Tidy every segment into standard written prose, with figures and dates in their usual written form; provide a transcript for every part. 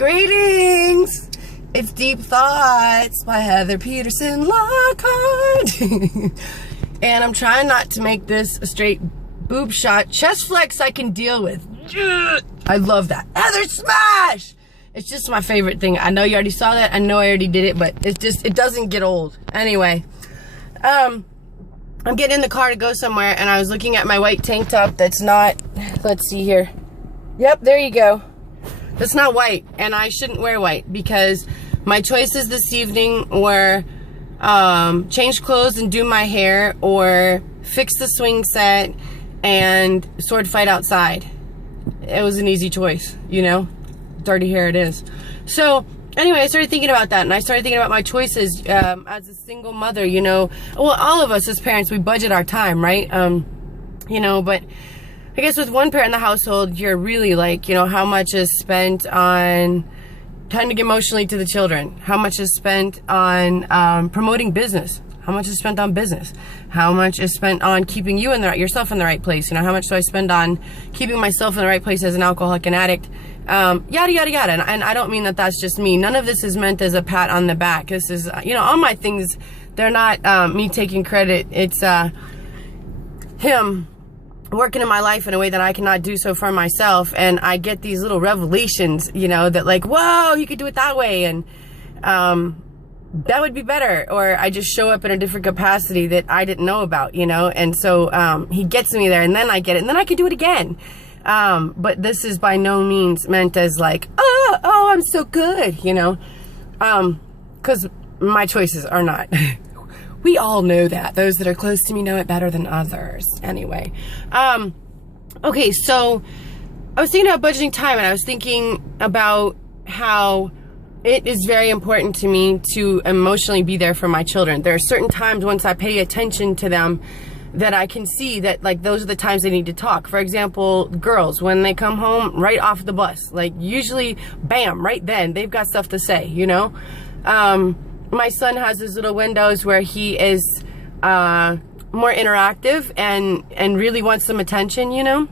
Greetings! It's Deep Thoughts by Heather Peterson Lockhart. And I'm trying not to make this a straight boob shot. Chest flex I can deal with. I love that. Heather smash! It's just my favorite thing. I know you already saw that. I know I already did it, but it doesn't get old. Anyway, I'm getting in the car to go somewhere, and I was looking at my white tank top that's not, let's see here. Yep, there you go. That's not white, and I shouldn't wear white because my choices this evening were change clothes and do my hair, or fix the swing set and sword fight outside. It was an easy choice, you know? Dirty hair it is. So anyway, I started thinking about that, and I started thinking about my choices as a single mother, you know. Well, all of us as parents, we budget our time, right? You know, but I guess with one parent in the household, you're really like, you know, how much is spent on trying to get emotionally to the children? How much is spent on promoting business? How much is spent on business? How much is spent on keeping you in yourself in the right place? You know, how much do I spend on keeping myself in the right place as an alcoholic and addict? Yada, yada, yada. And I don't mean that that's just me. None of this is meant as a pat on the back. This is, you know, all my things, they're not me taking credit. It's him working in my life in a way that I cannot do so for myself. And I get these little revelations, you know, that like, whoa, you could do it that way. And that would be better. Or I just show up in a different capacity that I didn't know about, you know. And so he gets me there, and then I get it, and then I can do it again. But this is by no means meant as like, oh, I'm so good, you know, because my choices are not. We all know that. Those that are close to me know it better than others. Anyway, okay, so I was thinking about budgeting time, and I was thinking about how it is very important to me to emotionally be there for my children. There are certain times once I pay attention to them that I can see that, like, those are the times they need to talk. For example, girls, when they come home right off the bus, like, usually, bam, right then, they've got stuff to say, you know? My son has his little windows where he is more interactive and really wants some attention, you know?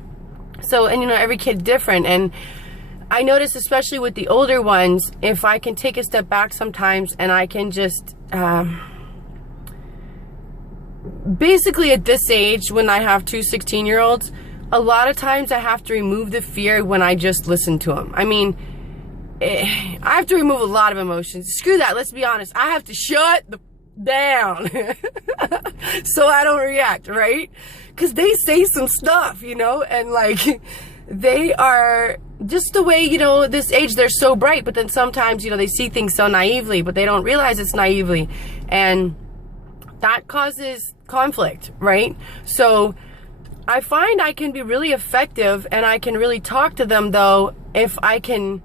So, and, you know, every kid's different, and I notice, especially with the older ones, if I can take a step back sometimes and I can just, basically at this age, when I have two 16-year-olds, a lot of times I have to remove the fear when I just listen to them. I mean, I have to remove a lot of emotions. Screw that, let's be honest. I have to shut the down so I don't react, right? Because they say some stuff, you know, and like, they are just the way, you know, this age, they're so bright, but then sometimes, you know, they see things so naively, but they don't realize it's naively, and that causes conflict, right? So I find I can be really effective, and I can really talk to them, though, if I can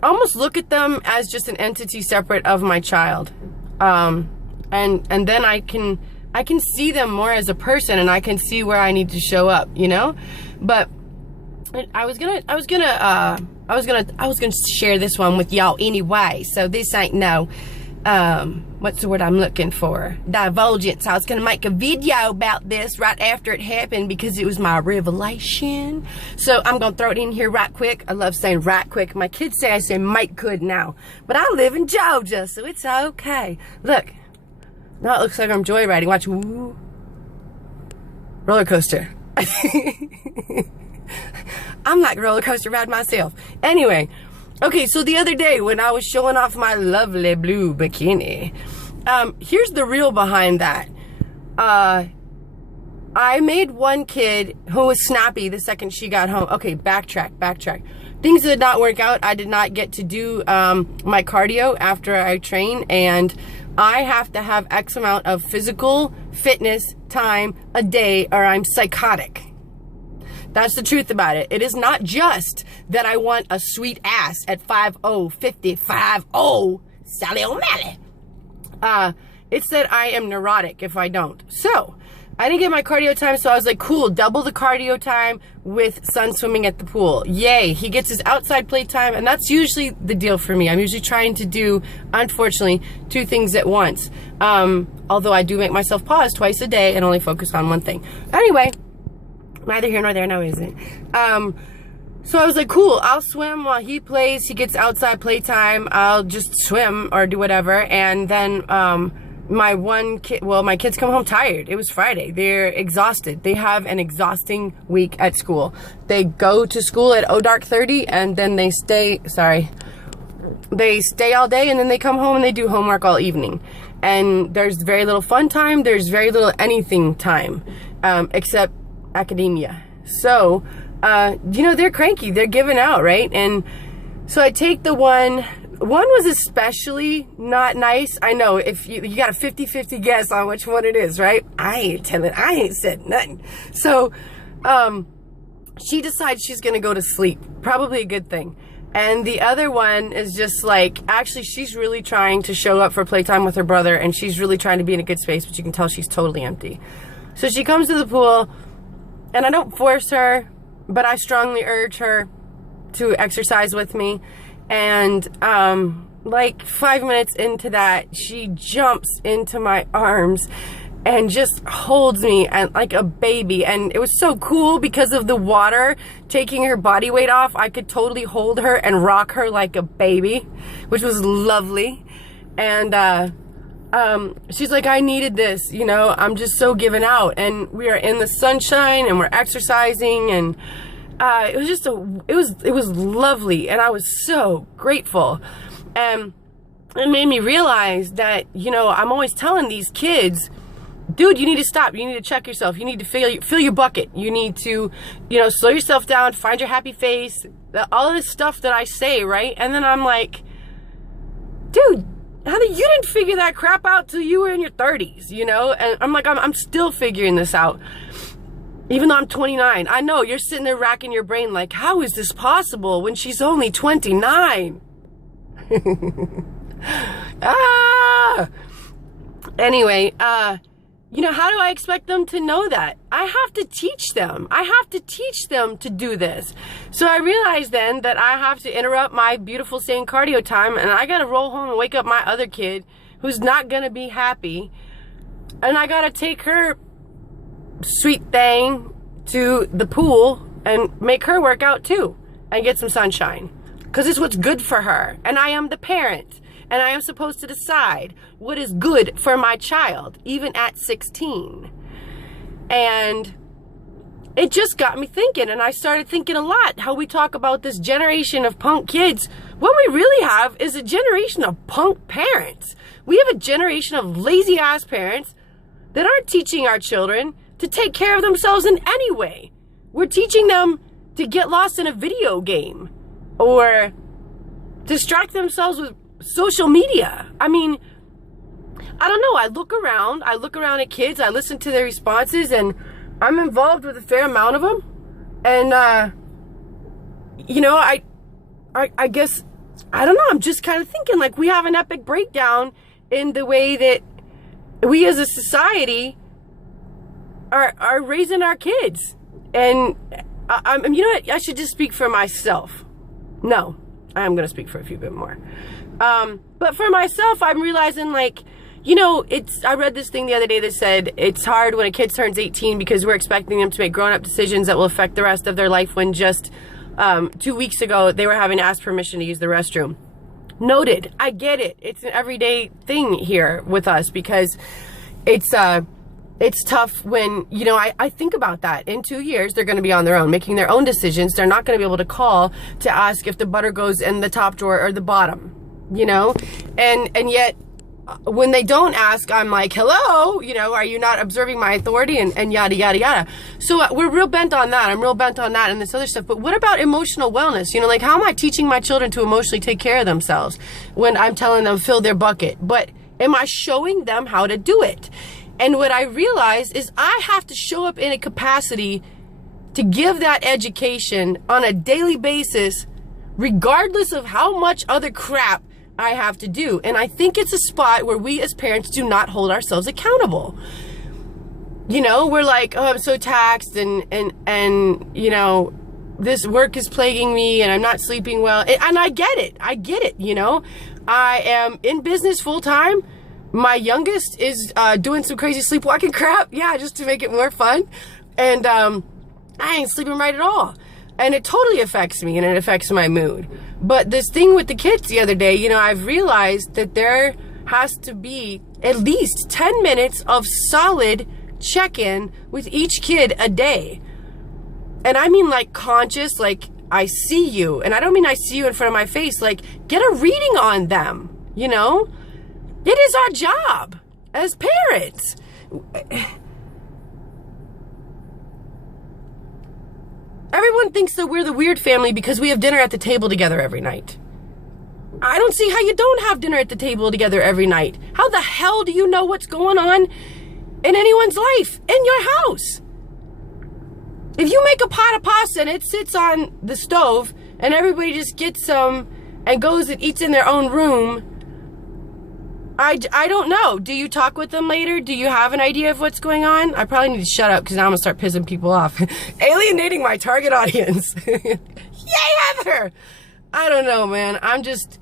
almost look at them as just an entity separate of my child, and then I can see them more as a person, and I can see where I need to show up, you know. But I was gonna share this one with y'all anyway, so this ain't no what's the word I'm looking for, divulgence. I was gonna make a video about this right after it happened because it was my revelation. So I'm gonna throw it in here right quick. I love saying right quick. My kids say I say make good now, but I live in Georgia, so it's okay. Look, now it looks like I'm joyriding. Watch, woo, roller coaster. I'm like a roller coaster ride myself. Anyway, okay, so the other day when I was showing off my lovely blue bikini, here's the reel behind that. I made one kid who was snappy the second she got home. Okay, backtrack. Things did not work out. I did not get to do my cardio after I train, and I have to have X amount of physical fitness time a day or I'm psychotic. That's the truth about it. It is not just that I want a sweet ass at 5'0", 55'0", Sally O'Malley. It's that I am neurotic if I don't. So, I didn't get my cardio time, so I was like, cool, double the cardio time with son swimming at the pool. Yay, he gets his outside play time, and that's usually the deal for me. I'm usually trying to do, unfortunately, two things at once. Although I do make myself pause twice a day and only focus on one thing. Anyway, neither here nor there, no, is it? So I was like, cool, I'll swim while he plays. He gets outside playtime. I'll just swim or do whatever. And then my kids come home tired. It was Friday. They're exhausted. They have an exhausting week at school. They go to school at dark 30 and then they stay all day, and then they come home and they do homework all evening. And there's very little fun time. There's very little anything time, except academia. So, they're cranky. They're giving out, right? And so I take the one was especially not nice. I know, if you got a 50-50 guess on which one it is, right? I ain't said nothing. So, she decides she's gonna go to sleep. Probably a good thing. And the other one is just like, actually, she's really trying to show up for playtime with her brother, and she's really trying to be in a good space, but you can tell she's totally empty. So she comes to the pool, and I don't force her, but I strongly urge her to exercise with me. And like 5 minutes into that, she jumps into my arms and just holds me and like a baby. And it was so cool because of the water taking her body weight off. I could totally hold her and rock her like a baby, which was lovely. And she's like, I needed this, I'm just so given out. And we are in the sunshine and we're exercising, and it was just it was lovely, and I was so grateful. And it made me realize that, I'm always telling these kids, dude, you need to stop. You need to check yourself. You need to fill your bucket. You need to, slow yourself down, find your happy face, all of this stuff that I say, right? And then I'm like, dude, honey, you didn't figure that crap out till you were in your 30s, And I'm like, I'm still figuring this out. Even though I'm 29, I know you're sitting there racking your brain like, how is this possible when she's only 29? Anyway, how do I expect them to know that? I have to teach them. I have to teach them to do this. So I realized then that I have to interrupt my beautiful sane cardio time, and I gotta roll home and wake up my other kid who's not gonna be happy. And I gotta take her sweet thing to the pool and make her work out too and get some sunshine, because it's what's good for her. And I am the parent, and I am supposed to decide what is good for my child, even at 16. And it just got me thinking, and I started thinking a lot how we talk about this generation of punk kids. What we really have is a generation of punk parents. We have a generation of lazy ass parents that aren't teaching our children to take care of themselves in any way. We're teaching them to get lost in a video game or distract themselves with social media. I mean, I don't know. I look around at kids, I listen to their responses, and I'm involved with a fair amount of them. And, I guess, I don't know. I'm just kind of thinking like we have an epic breakdown in the way that we as a society are raising our kids. And I should just speak for myself. No, I'm going to speak for a few bit more. But for myself, I'm realizing like, I read this thing the other day that said it's hard when a kid turns 18 because we're expecting them to make grown-up decisions that will affect the rest of their life, when just 2 weeks ago they were having to ask permission to use the restroom. Noted. I get it. It's an everyday thing here with us because it's tough when, I think about that. In 2 years, they're going to be on their own, making their own decisions. They're not going to be able to call to ask if the butter goes in the top drawer or the bottom, and yet when they don't ask, I'm like, hello, are you not observing my authority, and yada, yada, yada. So we're real bent on that. I'm real bent on that and this other stuff. But what about emotional wellness? Like, how am I teaching my children to emotionally take care of themselves when I'm telling them fill their bucket? But am I showing them how to do it? And what I realize is I have to show up in a capacity to give that education on a daily basis, regardless of how much other crap I have to do. And I think it's a spot where we as parents do not hold ourselves accountable. We're like, oh, I'm so taxed and this work is plaguing me and I'm not sleeping well. And I get it. I am in business full time. My youngest is doing some crazy sleepwalking crap. Yeah, just to make it more fun. And I ain't sleeping right at all. And it totally affects me and it affects my mood. But this thing with the kids the other day, you know, I've realized that there has to be at least 10 minutes of solid check-in with each kid a day. And I mean like conscious, like I see you. And I don't mean I see you in front of my face, like get a reading on them, you know? It is our job as parents. Everyone thinks that we're the weird family because we have dinner at the table together every night. I don't see how you don't have dinner at the table together every night. How the hell do you know what's going on in anyone's life, in your house? If you make a pot of pasta and it sits on the stove and everybody just gets some and goes and eats in their own room, I don't know. Do you talk with them later? Do you have an idea of what's going on? I probably need to shut up because now I'm going to start pissing people off. Alienating my target audience. Yay, Heather! I don't know, man. I'm just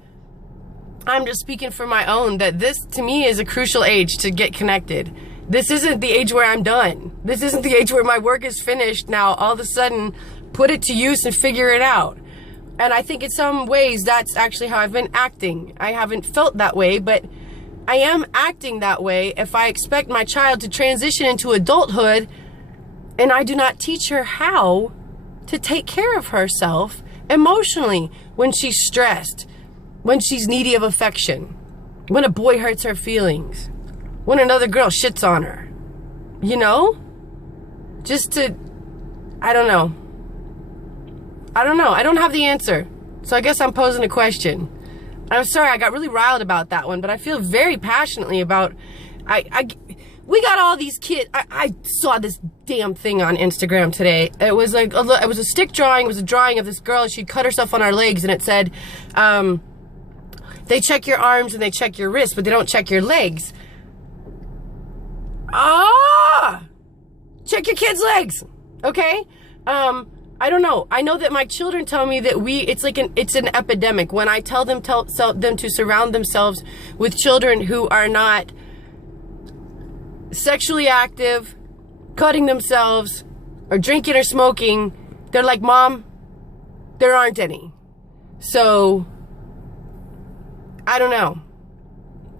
speaking for my own that this, to me, is a crucial age to get connected. This isn't the age where I'm done. This isn't the age where my work is finished. Now, all of a sudden, put it to use and figure it out. And I think in some ways, that's actually how I've been acting. I haven't felt that way, but I am acting that way if I expect my child to transition into adulthood and I do not teach her how to take care of herself emotionally when she's stressed, when she's needy of affection, when a boy hurts her feelings, when another girl shits on her, you know? Just to, I don't know. I don't have the answer. So I guess I'm posing a question. I'm sorry, I got really riled about that one, but I feel very passionately about, we got all these kids. I saw this damn thing on Instagram today. It was like, it was a stick drawing. It was a drawing of this girl, and she'd cut herself on her legs, and it said, they check your arms and they check your wrists, but they don't check your legs. Check your kids' legs, okay? I don't know. I know that my children tell me that it's an epidemic. When I tell them to surround themselves with children who are not sexually active, cutting themselves, or drinking or smoking, they're like, Mom, there aren't any. So, I don't know.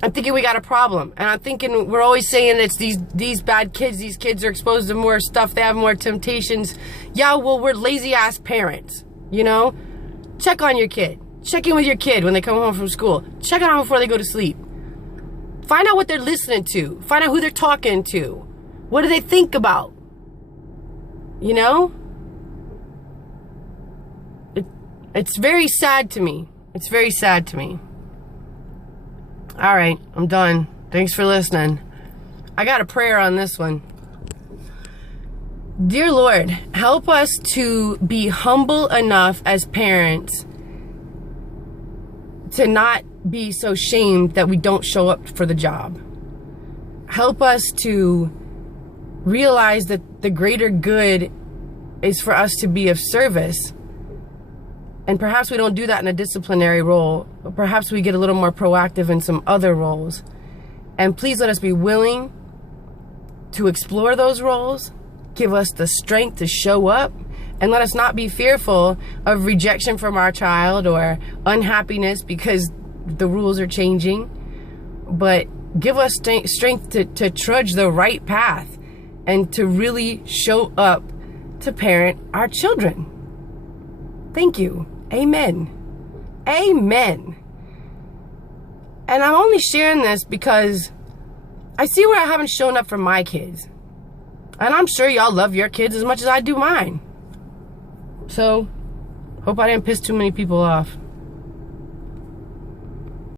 I'm thinking we got a problem. And I'm thinking we're always saying it's these bad kids. These kids are exposed to more stuff. They have more temptations. Yeah, well, we're lazy-ass parents, you know? Check on your kid. Check in with your kid when they come home from school. Check on them before they go to sleep. Find out what they're listening to. Find out who they're talking to. What do they think about? You know? It's very sad to me. It's very sad to me. All right, I'm done. Thanks for listening. I got a prayer on this one. Dear Lord, help us to be humble enough as parents to not be so shamed that we don't show up for the job. Help us to realize that the greater good is for us to be of service. And perhaps we don't do that in a disciplinary role, but perhaps we get a little more proactive in some other roles. And please let us be willing to explore those roles, give us the strength to show up, and let us not be fearful of rejection from our child or unhappiness because the rules are changing, but give us strength to trudge the right path and to really show up to parent our children. Thank you. Amen. Amen. And I'm only sharing this because I see where I haven't shown up for my kids. And I'm sure y'all love your kids as much as I do mine. So, hope I didn't piss too many people off.